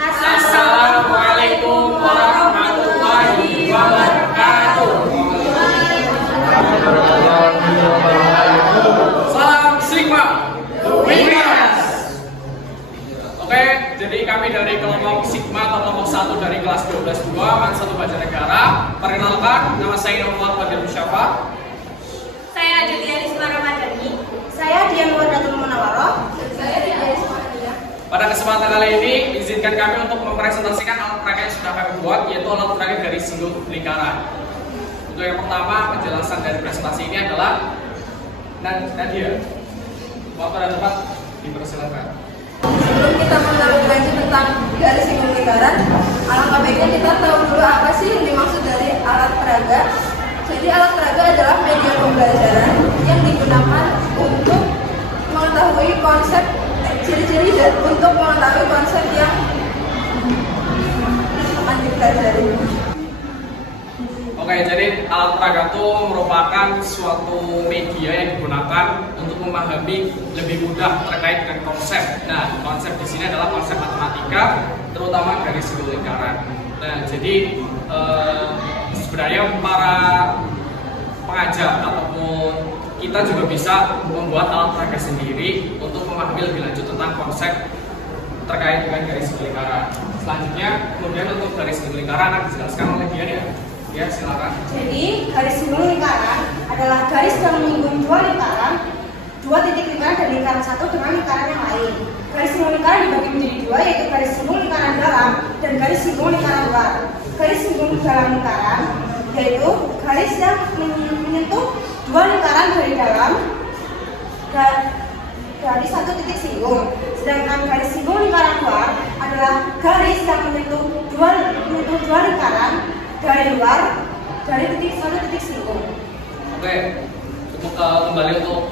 Assalamualaikum warahmatullahi wabarakatuh. Salam Sigma, the winners. Oke, jadi kami dari kelompok Sigma atau kelompok 1 dari kelas 12-2 Man 1 Banjarnegara. Perkenalkan, nama saya Muhammad Fadil Musyafa. Saya Adelia Risma Ramadhani. Saya Dian Wardatul Munawaroh. Saya Dian Risma. Pada kesempatan kali ini, izinkan kami untuk mempresentasikan alat peraga yang sudah kami buat, yaitu alat peraga dari singgung lingkaran. Untuk yang pertama, penjelasan dari presentasi ini adalah Nadia. Waktu dan tempat dipersilakan. Sebelum kita lebih lanjut tentang garis singgung lingkaran, alangkah baiknya kita tahu dulu apa sih yang dimaksud dari alat peraga. Jadi alat peraga adalah media pembelajaran yang digunakan untuk mengetahui konsep ciri-ciri dan untuk mengetahui konsep yang akan dipelajari. Oke, jadi alat peraga itu merupakan suatu media yang digunakan untuk memahami lebih mudah terkait dengan konsep. Nah, konsep di sini adalah konsep matematika, terutama garis singgung lingkaran. Nah, jadi sebenarnya para pengajar ataupun kita juga bisa membuat alat peraga sendiri untuk memahami lebih lanjut tentang konsep terkait dengan garis singgung lingkaran. Selanjutnya, kemudian untuk garis singgung lingkaran akan dijelaskan oleh Dian ya. Ya, silakan. Jadi garis singgung lingkaran adalah garis yang menyinggung dua titik lingkaran dari lingkaran satu dengan lingkaran yang lain. Garis singgung lingkaran dibagi menjadi dua, yaitu garis singgung lingkaran dalam dan garis singgung lingkaran luar. Garis singgung dalam lingkaran yaitu garis yang menyentuh dua lingkaran dari dalam dari satu titik singgung. Sedangkan garis singgung lingkaran luar adalah garis yang menyentuh dua lingkaran dari luar dari satu titik singgung. Oke, untuk kembali untuk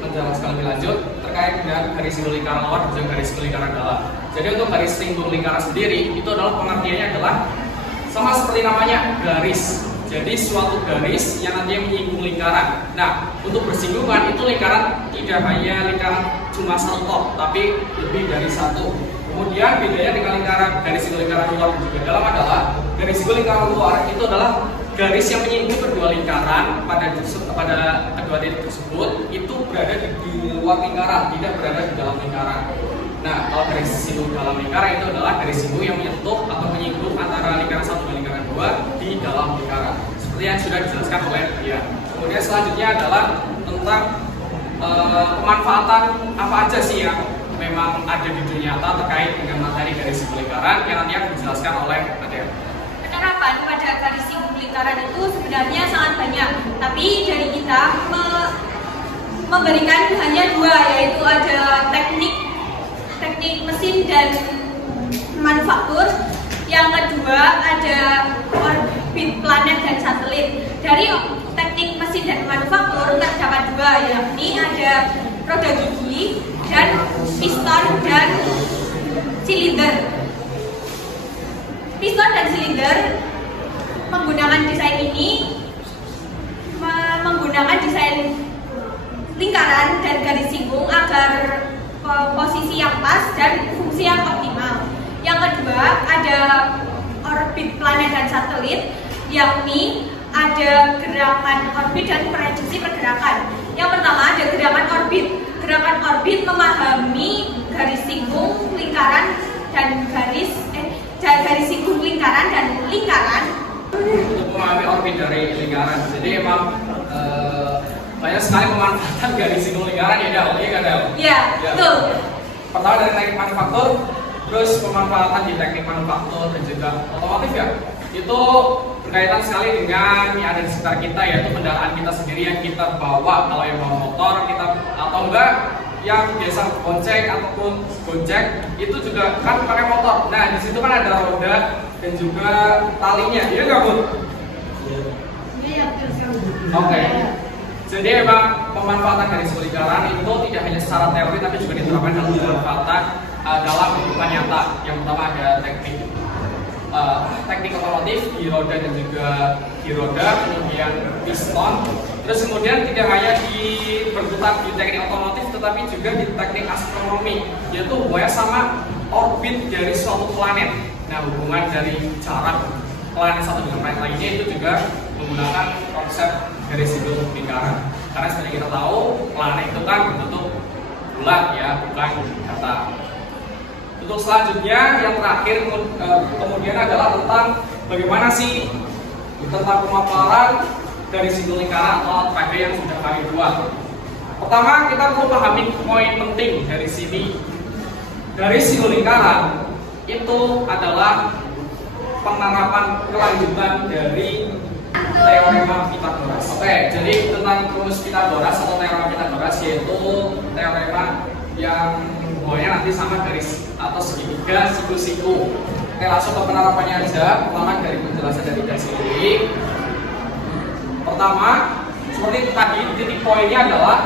menjelaskan lebih lanjut terkait dengan garis singgung lingkaran luar dan garis singgung lingkaran dalam. Jadi untuk garis singgung lingkaran sendiri itu adalah pengertiannya adalah sama seperti namanya garis. Jadi suatu garis yang nantinya menyinggung lingkaran. Nah, untuk bersinggungan itu lingkaran tidak hanya lingkaran cuma satu top, tapi lebih dari satu. Kemudian bedanya dengan garis singgung lingkaran luar dan juga dalam adalah garis singgung lingkaran luar itu adalah garis yang menyinggung kedua lingkaran pada kedua titik tersebut itu berada di luar lingkaran, tidak berada di dalam lingkaran. Nah, kalau garis singgung dalam lingkaran itu adalah garis singgung yang menyentuh atau menyinggung antara lingkaran satu dan lingkaran dua di dalam lingkaran. Seperti yang sudah dijelaskan oleh dia. Kemudian selanjutnya adalah tentang pemanfaatan apa aja sih yang memang ada di dunia nyata terkait dengan materi garis singgung lingkaran yang nanti akan dijelaskan oleh Nadia. Penerapan pada garis singgung lingkaran itu sebenarnya sangat banyak, tapi dari kita memberikan hanya dua, yaitu ada teknik mesin dan manufaktur. Yang kedua ada orbit planet dan satelit. Dari teknik mesin dan manufaktur terdapat dua, yakni ada roda gigi dan piston dan silinder. Piston dan silinder menggunakan desain ini menggunakan desain lingkaran dan garis singgung agar posisi yang pas dan fungsi yang optimal. Yang kedua ada orbit planet dan satelit, yakni ada gerakan orbit dan prediksi pergerakan. Yang pertama ada gerakan orbit. Gerakan orbit memahami garis singgung lingkaran dan garis singgung lingkaran dan lingkaran. Untuk memahami orbit dari lingkaran, jadi emang banyak sekali pemanfaatan garis singgung lingkaran ya, Del? Iya nggak, Del? Iya, betul. Pertama dari teknik manufaktur, terus pemanfaatan di teknik manufaktur dan juga otomotif ya. Itu berkaitan sekali dengan yang ada di sekitar kita, yaitu kendaraan kita sendiri yang kita bawa. Kalau yang bawa motor kita atau enggak yang biasa bonceng ataupun gojek itu juga kan pakai motor. Nah, di situ kan ada roda dan juga talinya. Iya nggak, Bud? Iya, betul. Oke. Jadi memang pemanfaatan garis singgung lingkaran itu tidak hanya secara teori tapi juga diterapkan dalam pemanfaatan dalam kehidupan nyata. Yang pertama ada teknik otomotif di roda dan juga di roda, kemudian piston. Terus kemudian tidak hanya berkutat di teknik otomotif tetapi juga di teknik astronomi, yaitu hubungannya sama orbit dari suatu planet. Nah, hubungan dari jarak planet satu dengan planet lainnya itu juga menggunakan konsep garis singgul lingkaran. Karena seperti kita tahu, planet itu kan berbentuk bulat ya, bukan datar. Untuk selanjutnya yang terakhir kemudian adalah tentang bagaimana sih tentang pemaparan garis singgul lingkaran atau ATP yang sudah kami buat. Pertama, kita perlu pahami poin penting dari sini. Garis singgul lingkaran itu adalah penerapan kelanjutan dari teorema Pythagoras. Oke, jadi tentang rumus Pythagoras atau teorema Pythagoras yaitu teorema yang hubungannya nanti sama garis atau segitiga siku-siku. Oke, langsung ke penerapannya aja. Pertama dari penjelasan dari garis ini. Pertama, seperti tadi titik poinnya adalah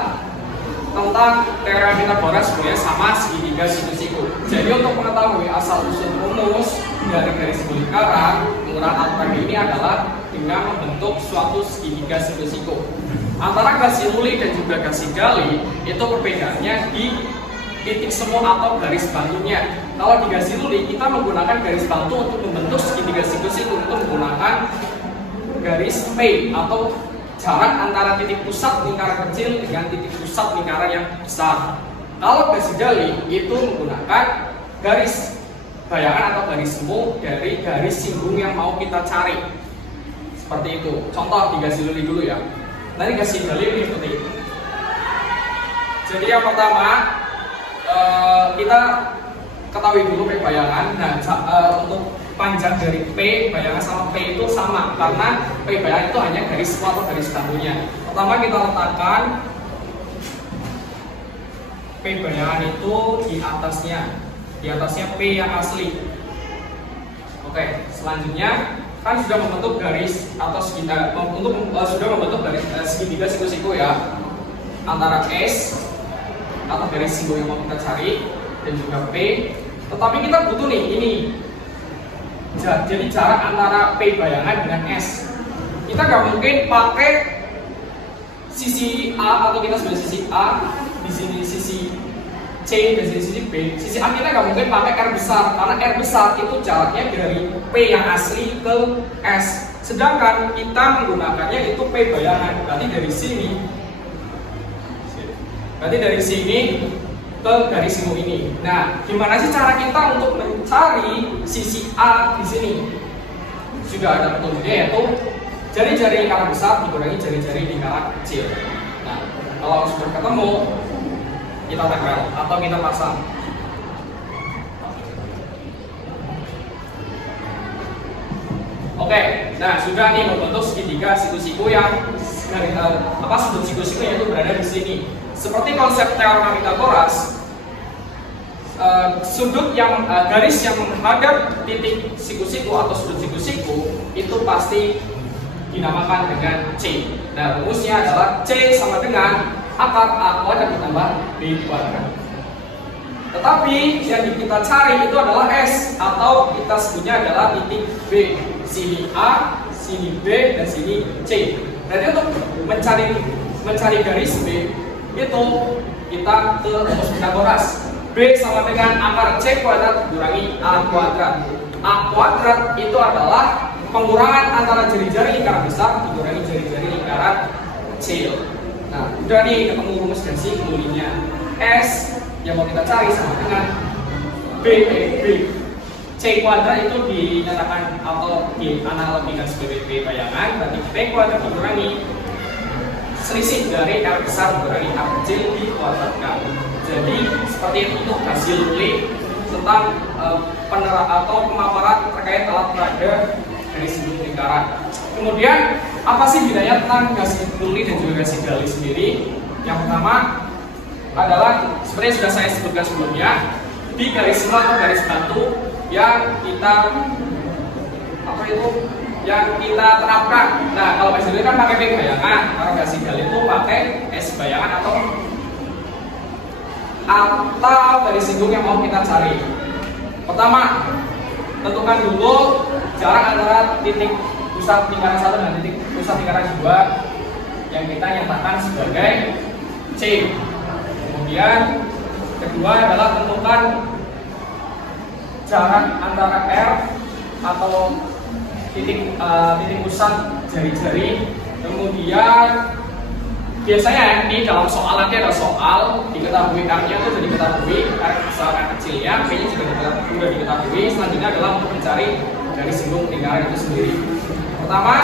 tentang teorema Pythagoras hubungannya sama segitiga siku-siku. Jadi untuk mengetahui asal usul rumus dari garis singgul lingkaran menggunakan ATP ini adalah dengan membentuk suatu segitiga siku-siku. Antara garis luli dan juga garis gali itu perbedaannya di titik semu atau garis bantunya. Kalau di garis luli kita menggunakan garis bantu untuk membentuk segitiga siku-siku untuk menggunakan garis P atau jarak antara titik pusat lingkaran kecil dengan titik pusat lingkaran yang besar. Kalau garis gali itu menggunakan garis bayangan atau garis semu dari garis singgung yang mau kita cari. Seperti itu. Contoh di garis luli dulu ya. Nanti garis gali ini seperti itu. Jadi yang pertama kita ketahui dulu P bayangan. Nah, untuk panjang dari P bayangan sama P itu sama karena P bayangan itu hanya garis semu atau garis bantunya. Pertama kita letakkan P bayangan itu di atasnya P yang asli. Oke, selanjutnya kan sudah membentuk garis atau segitiga sudah membentuk garis segitiga siku-siku ya antara S atau garis siku yang mau kita cari dan juga P. Tetapi kita butuh nih ini. Jadi jarak antara P bayangan dengan S. Kita nggak mungkin pakai sisi A atau kita sebagai sisi A, di sini sisi C dan sisi B. Sisi A kita nggak mungkin pakai R besar karena R besar itu jaraknya dari P yang asli ke S. Sedangkan kita menggunakannya itu P bayangan. Berarti dari sini ke garis semu ini. Nah, gimana sih cara kita untuk mencari sisi A di sini? Sudah ada petunjuknya yaitu jari-jari lingkaran besar dikurangi jari-jari lingkaran kecil. Nah, kalau sudah ketemu, kita tempel atau kita pasang. Oke, nah sudah nih membentuk segitiga siku-siku yang sudut siku-siku yaitu berada di sini. Seperti konsep teorema Pythagoras, sudut yang garis yang menghadap titik siku-siku atau sudut siku-siku itu pasti dinamakan dengan C. Nah, rumusnya adalah C sama dengan akar A kuadrat ditambah B kuadrat. Tetapi yang kita cari itu adalah S atau kita sebutnya adalah titik B. Sini A, sini B, dan sini C. Berarti untuk mencari garis B itu kita ke rumus Pythagoras. B sama dengan akar C kuadrat dikurangi A kuadrat. A kuadrat itu adalah pengurangan antara jari-jari lingkaran besar dikurangi jari-jari lingkaran kecil. Nah, udah nih ketemu rumus dan singgulnya. S yang mau kita cari sama dengan B. C kuadrat itu dinyatakan atau dianalogikan sebagai B bayangan, berarti B kuadrat dikurangi selisih dari R besar dikurangi R kecil dikuadratkan. Jadi seperti itu untuk hasil Luli tentang pemaparan terkait alat peraga garis singgul lingkaran. Kemudian apa sih bedanya tentang garis luli dan juga garis gali sendiri? Yang pertama adalah seperti yang sudah saya sebutkan sebelumnya, di garis semu atau garis bantu yang kita terapkan. Nah, kalau garis luli kan pakai P bayangan, kalau garis gali itu pakai S bayangan atau garis singgung yang mau kita cari. Pertama, tentukan dulu jarak antara titik pusat lingkaran 1 dan titik pusat lingkaran 2 yang kita nyatakan sebagai C. Kemudian kedua adalah tentukan jarak antara R atau titik pusat jari-jari. Kemudian biasanya ini dalam soal nanti ada soal diketahui R-nya itu sudah diketahui, R besar R kecilnya, B-nya juga sudah diketahui. Selanjutnya adalah untuk mencari garis singgung lingkaran itu sendiri. Pertama,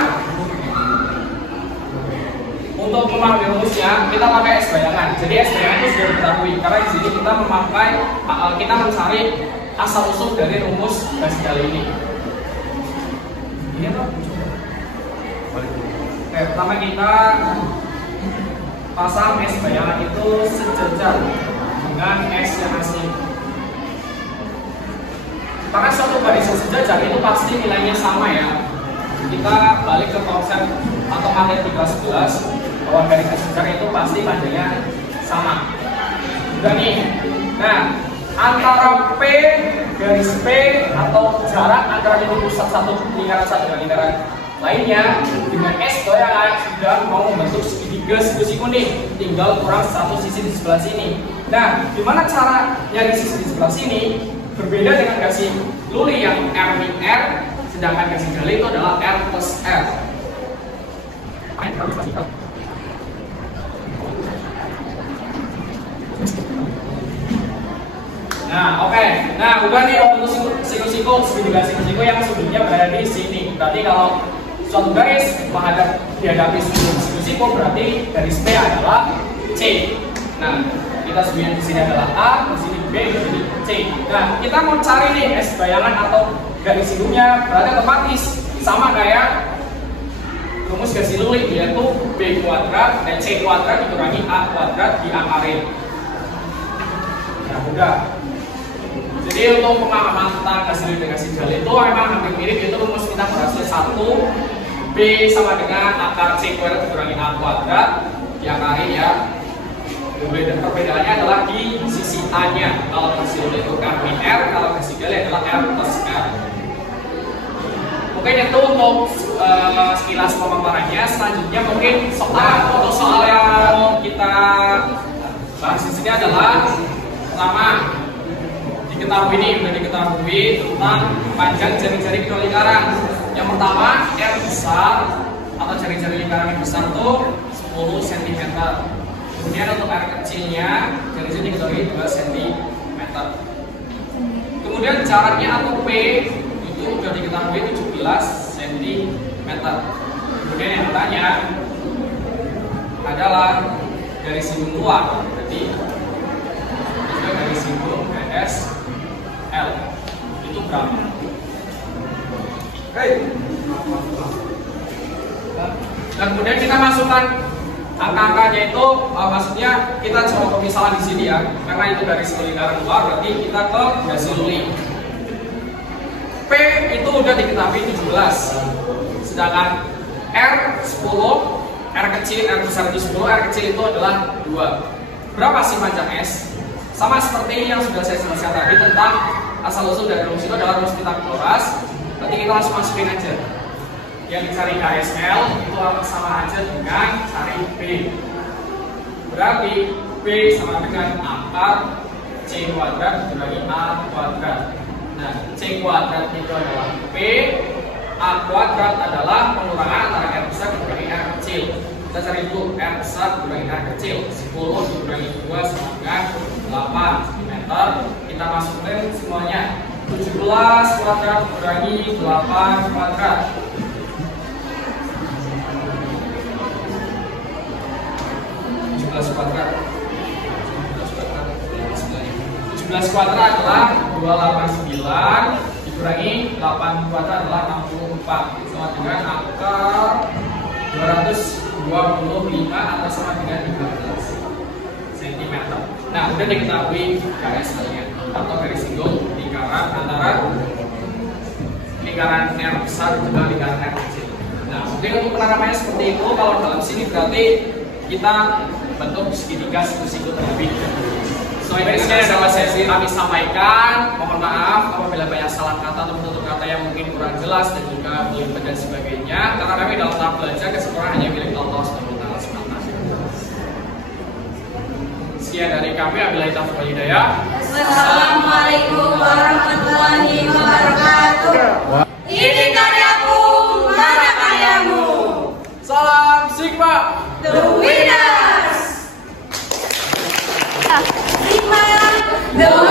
untuk memahami rumusnya kita pakai S bayangan. Jadi S bayangan itu sudah diketahui karena di sini kita memakai kita mencari asal usul dari rumus garis kali ini. Ini apa? Oke, pertama kita pasang S bayangan itu sejajar dengan S yang asli. Karena suatu garis sejajar itu pasti nilainya sama ya. Kita balik ke konsep atau materi 13 bahwa garis sejajar itu pasti panjangnya sama. Udah nih. Nah, antara P garis P atau jarak antara titik pusat lingkaran satu dengan lingkaran lainnya dengan S bayangan sudah mau membentuk segitiga siku-siku nih, tinggal kurang satu sisi di sebelah sini. Nah, gimana cara nyari sisi di sebelah sini? Berbeda dengan garis luli yang R min R, sedangkan garis gali itu adalah R plus R. Nah, oke. Nah, udah nih untuk siku-siku, segitiga siku-siku yang sebelumnya berada di sini. Berarti kalau suatu garis dihadapi siku-siku berarti garis P adalah C. Nah, kita sebutnya di sini adalah A, di sini B, di sini C. Nah, kita mau cari nih S bayangan atau garis singungnya, berarti otomatis sama kayak rumus garis luli, yaitu B kuadrat dan C kuadrat dikurangi A kuadrat diakari. Nah, udah. Jadi untuk pemahaman tentang garis luli dan garis gali itu memang hampir mirip, yaitu rumus kita berhasil 1 B sama dengan akar C kuadrat dikurangi A kuadrat diakari ya. Perbedaannya adalah di sisi A-nya. Kalau garis luli itu R min R, kalau garis gali adalah R plus R. Mungkin itu untuk sekilas pemaparannya. Selanjutnya mungkin untuk soal yang kita bahas di sini adalah pertama, diketahui nih, sudah diketahui tentang panjang jari-jari kedua lingkaran. Yang pertama, R besar atau jari-jari lingkaran yang besar itu 10 cm. Kemudian untuk R kecilnya, jari-jari diketahui 2 cm. Kemudian jaraknya atau P itu sudah diketahui 17 cm. Kemudian yang bertanya adalah garis singgung luar, berarti juga garis singgung GS L itu berapa? Dan kemudian kita masukkan angka-angkanya itu, maksudnya kita coba pemisahan di sini ya, karena itu garis lingkaran luar, berarti kita ke garis luli. P itu udah diketahui 17, sedangkan R 10, R kecil, R besar itu 10, R kecil itu adalah 2. Berapa sih panjang S? Sama seperti yang sudah saya jelaskan tadi tentang asal usul dari rumus itu adalah rumus Pitagoras. Berarti kita langsung masukin aja. Yang dicari KSL itu sama aja dengan cari B. Berarti B sama dengan akar C kuadrat dikurangi A kuadrat. Nah, C kuadrat itu adalah P, A kuadrat adalah pengurangan antara R besar dikurangi R kecil. Kita cari dulu R besar dikurangi R kecil. 10 dikurangi 2 sama dengan 8 cm. Kita masukin semuanya. 17 kuadrat dikurangi 8 kuadrat. 17 kuadrat. 17 kuadrat adalah 289 dikurangi 8 kuadrat adalah 64 sama dengan akar 225 atau sama dengan 15 cm. Nah, udah diketahui garisnya atau garis singgung lingkaran antara lingkaran R besar dan lingkaran R kecil. Nah, mungkin untuk penerapannya seperti itu. Kalau dalam sini berarti kita bentuk segitiga siku-siku terlebih. So ini dapat kami sampaikan. Mohon maaf apabila banyak salah kata atau tutur kata yang mungkin kurang jelas dan juga belibet dan sebagainya. Karena kami dalam tahap belajar kesempurnaan hanya milik Allah SWT semata. Sekian dari kami. Wabillahi taufiq wal hidayah. Wassalamualaikum warahmatullahi The